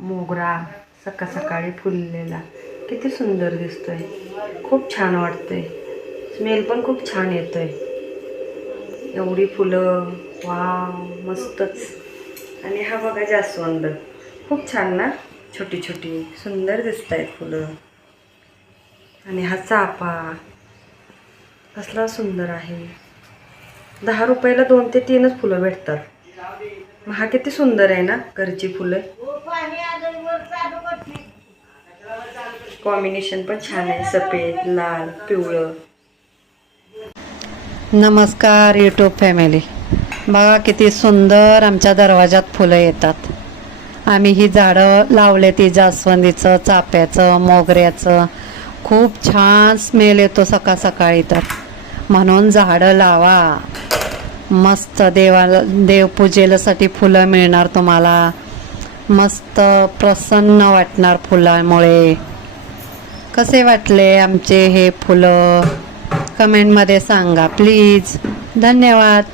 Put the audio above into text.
मोगरा सकाळ सकाळी फुललेला. किती सुंदर दिसतोय. खूप छान वाटतंय. स्मेल पण खूप छान येतोय. एवढी फुलं वाव मस्तच. आणि हा बघा जास्वंद. खूप छान ना? छोटी छोटी. सुंदर दिसत आहेत फुलं. आणि हा चापा. कसला सुंदर आहे. दहा रुपयाला दोन ते तीनच फुलं भेटतात. मग हा किती सुंदर आहे ना? घरची फुलं. कॉम्बिनेशन पण छान आहे. सफेद लाल पिवळं. नमस्कार यूट्यूब फॅमिली बघा किती सुंदर आमच्या दरवाजात फुलं येतात. आम्ही ही झाडं लावले ती जास्वंदीचं चाप्याचं मोगऱ्याचं. खूप छान स्मेल येतो सकाळ सकाळी तर. म्हणून झाडं लावा. मस्त देवाला देवपूजेलासाठी फुलं मिळणार तुम्हाला. मस्त प्रसन्न वाटणार फुलामुळे. कसे वाटले आमचे हे फुलं? कमेंटमध्ये सांगा प्लीज. धन्यवाद.